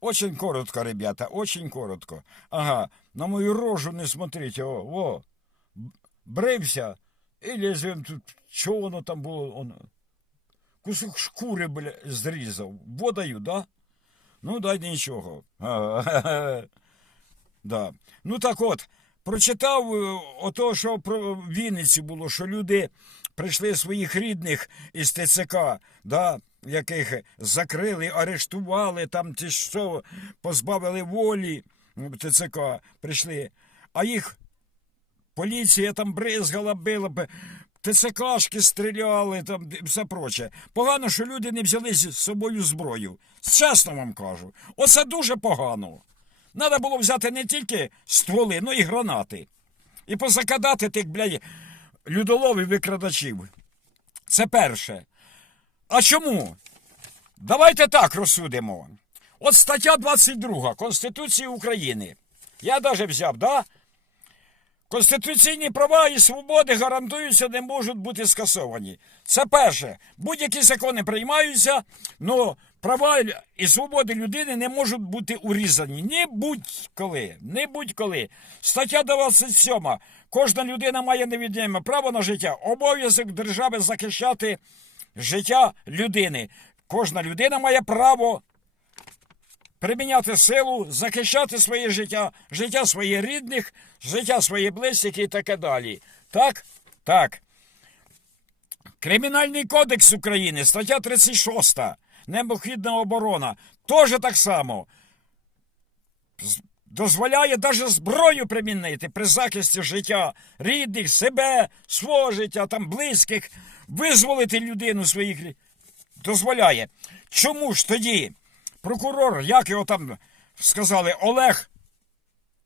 Очень коротко, ребята, очень коротко. Ага, на мою рожу не смотрите, о, о. Б- Брився, і лезвием тут, що воно там було, он, кусок шкури, бля, зрізав. Водою, да? Ну, дай нічого. Да. Ну так от, прочитав е, ото, що про Вінниці було, що люди прийшли своїх рідних із ТЦК, да, яких закрили, арештували, там ті що, позбавили волі ТЦК прийшли, а їх поліція там бризгала, била, ТЦКшки стріляли, там все проче. Погано, що люди не взяли з собою зброю. Чесно вам кажу. Оце дуже погано. Треба було взяти не тільки стволи, но і гранати. І позакидати тих, блядь, людоловів викрадачів. Це перше. А чому? Давайте так розсудимо. От стаття 22 Конституції України. Я даже взяв, да? Конституційні права і свободи гарантуються, не можуть бути скасовані. Це перше. Будь-які закони приймаються, але права і свободи людини не можуть бути урізані. Ні будь-коли. Не будь-коли. Стаття 27. Кожна людина має невід'ємне право на життя. Обов'язок держави захищати життя людини. Кожна людина має право приміняти силу, захищати своє життя, життя своїх рідних, життя своїх близьких і таке далі. Так? Так. Кримінальний кодекс України, стаття 36. Необхідна оборона. Теж так само. Дозволяє навіть зброю примінити при захисті життя рідних, себе, свого життя, там близьких, визволити людину своїх. Дозволяє. Чому ж тоді прокурор, як його там сказали, Олег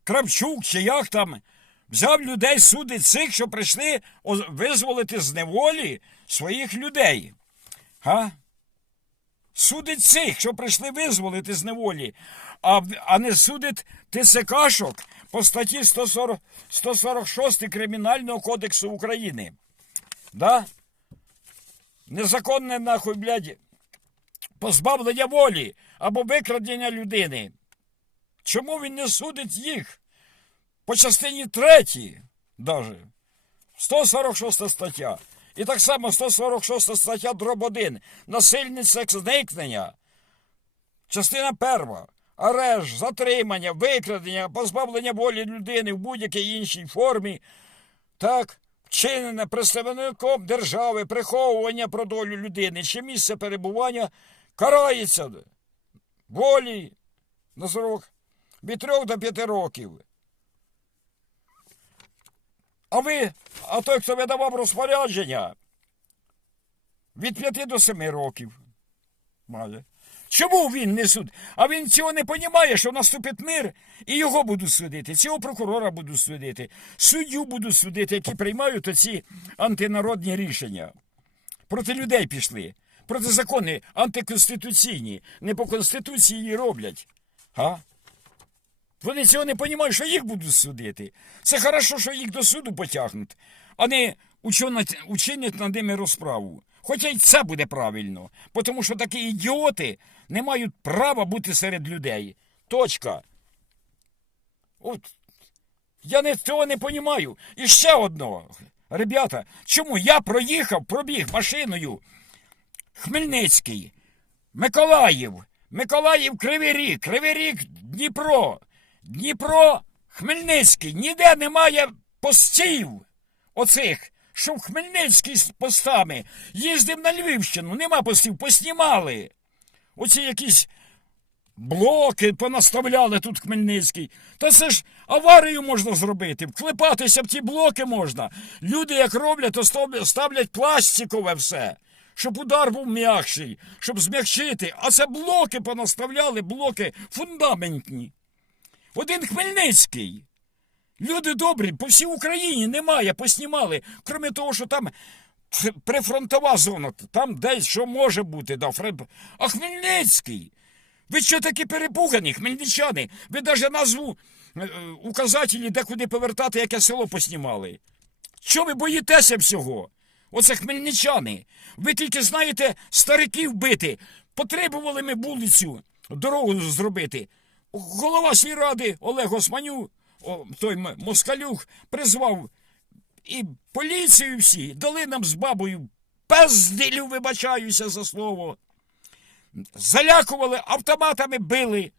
Кравчук чи як там, взяв людей судить цих, що прийшли визволити з неволі своїх людей. Га? Судить цих, що прийшли визволити з неволі, а, а не судить ТСКшок по статті 140, 146 Кримінального кодексу України. Да? Незаконне нахуй, блядь, позбавлення волі або викрадення людини. Чому він не судить їх? По частині 3 даже. 146 стаття. І так само 146 стаття дроб 1. Насильне секс зникнення. Частина перша. Арешт, затримання, викрадення, позбавлення волі людини в будь-якій іншій формі. Так, вчинене представником держави, приховування про долю людини чи місце перебування карається волі на срок від трьох до п'яти років. А ви, а той, хто видавав розпорядження, від п'яти до семи років має. Чому він не суд? А він цього не розуміє, що наступить мир, і його будуть судити, цього прокурора будуть судити, суддю будуть судити, які приймають оці антинародні рішення. Проти людей пішли, проти закони антиконституційні, не по конституції її роблять. А? Вони цього не розуміють, що їх будуть судити. Це хорошо, що їх до суду потягнуть, а не учинять, над ними розправу. Хоча й це буде правильно, тому що такі ідіоти не мають права бути серед людей. Точка. От. Я не, цього не розумію. І ще одно. Ребята, чому я проїхав, пробіг машиною Хмельницький, Миколаїв, Миколаїв, Кривий Ріг, Кривий Ріг, Дніпро, Дніпро, Хмельницький. Ніде немає постів оцих, що в Хмельницький з постами. Їздив на Львівщину, нема постів, поснімали. Оці якісь блоки понаставляли тут Хмельницький. Та це ж аварію можна зробити, вклепатися в ті блоки можна. Люди як роблять, то ставлять пластикове все, щоб удар був м'якший, щоб зм'якшити. А це блоки понаставляли, блоки фундаментні. Один Хмельницький. Люди добрі, по всій Україні немає, поснімали. Крім того, що там прифронтова зона, там десь що може бути. Да, фре- А Хмельницький. Ви що такі перепугані, хмельничани? Ви навіть назву е, е, указателі, де куди повертати, яке село поснімали. Що ви боїтеся всього? Оце хмельничани. Ви тільки знаєте стариків бити. Потребували ми вулицю дорогу зробити. Голова сільради Олег Османю, о, той Москалюк, призвав і поліцію всі, дали нам з бабою пездилю, вибачаюся за слово. Залякували, автоматами били,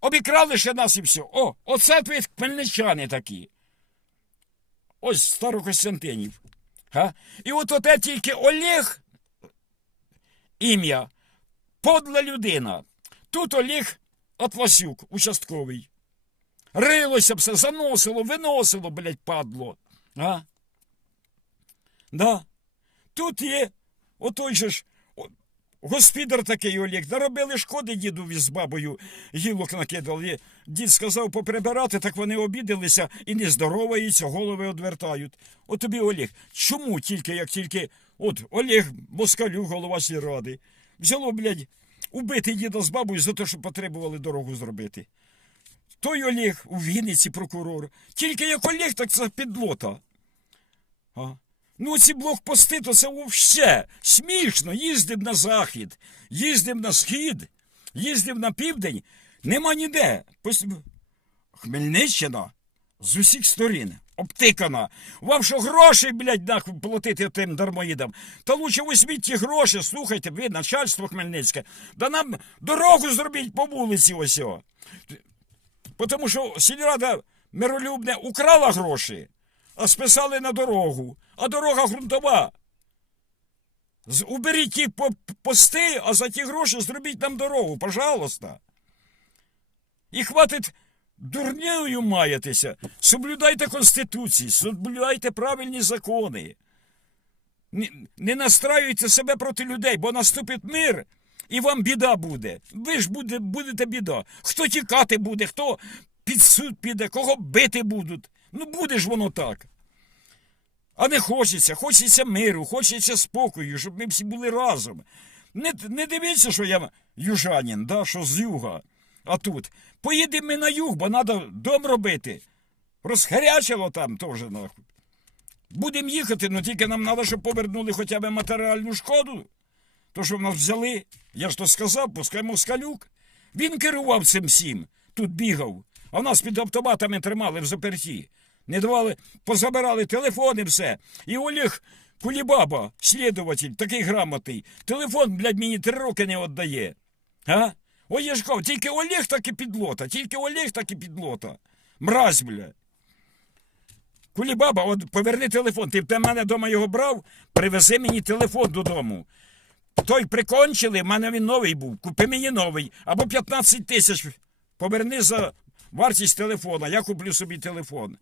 обікрали ще нас і все. О, оце твої хмельничани такі. Ось Старокостянтинів. Га? І от оте тільки Олег, ім'я, подла людина. Тут Олег Атласюк, участковий. Рилося все, заносило, виносило, блядь, падло. А? Да. Тут є отой же ж господар такий Олег. Наробили шкоди дідові з бабою, гілок накидали. Дід сказав поприбирати, так вони обідалися і не здороваються, голови одвертають. От тобі Олег. Чому тільки, як тільки от Олег Москалюк, голова сільради, взяло, блядь, убити діда з бабою за те, що потребували дорогу зробити. Той Олег у Вінниці прокурор. Тільки як Олег, так це підлота. А? Ну, ці блокпости, то це вовсе смішно. Їздив на захід, їздив на схід, їздив на південь. Нема ніде. Хмельниччина з усіх сторін обтикана. Вам що грошей, блядь, нахуй платити тим дармоїдам? Та лучше візьміть ті гроші, слухайте, ви, начальство Хмельницьке. Да нам дорогу зробіть по вулиці ось. Тому що сільрада миролюбне украла гроші, а списали на дорогу. А дорога ґрунтова. Уберіть ті по- пости, а за ті гроші зробіть нам дорогу, пожалуйста. І хватить дурнею маятися. Соблюдайте Конституцію, соблюдайте правильні закони. Не настраюйте себе проти людей, бо наступить мир, і вам біда буде. Ви ж буде, будете біда. Хто тікати буде, хто під суд піде, кого бити будуть. Ну буде ж воно так. А не хочеться, хочеться миру, хочеться спокою, щоб ми всі були разом. Не, не дивіться, що я южанин, да, що з юга. А тут поїдемо ми на юг, бо треба дом робити. Розхарячило там теж нахуй. Будемо їхати, але тільки нам треба, щоб повернули хоча б матеріальну шкоду. То, що в нас взяли, я ж то сказав, пускай москалюк. Він керував цим всім, тут бігав, а нас під автоматами тримали в заперті. Не давали, позабирали телефони, все. І Олег Кулібаба, слідуватель, такий грамотний, телефон, блядь, мені три роки не віддає. А? Ж кажу, тільки Олег так і підлота, тільки Олег так і підлота. Мразь, блядь. Кулібаба, от поверни телефон. Ти в мене вдома його брав, привези мені телефон додому. Той прикончили, в мене він новий був. Купи мені новий. Або 15 тисяч. Поверни за вартість телефона. Я куплю собі телефон.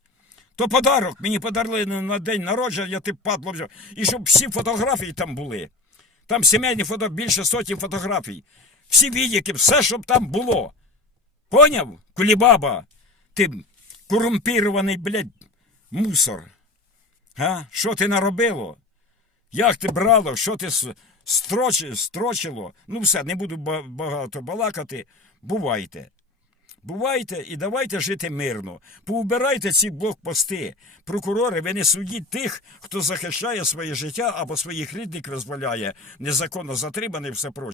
То подарок. Мені подарили на день народження, я ти падло взяв. І щоб всі фотографії там були. Там сімейні фото, більше сотні фотографій. Всі відіки, все, щоб там було. Поняв? Кулібаба, ти корумпірований, блядь, мусор. А? Що ти наробило? Як ти брало, що ти с- строчи, строчило? Ну все, не буду багато балакати. Бувайте. Бувайте і давайте жити мирно. Поубирайте ці блокпости. Прокурори, ви не судіть тих, хто захищає своє життя або своїх рідних розваляє, незаконно затриманий, все проче.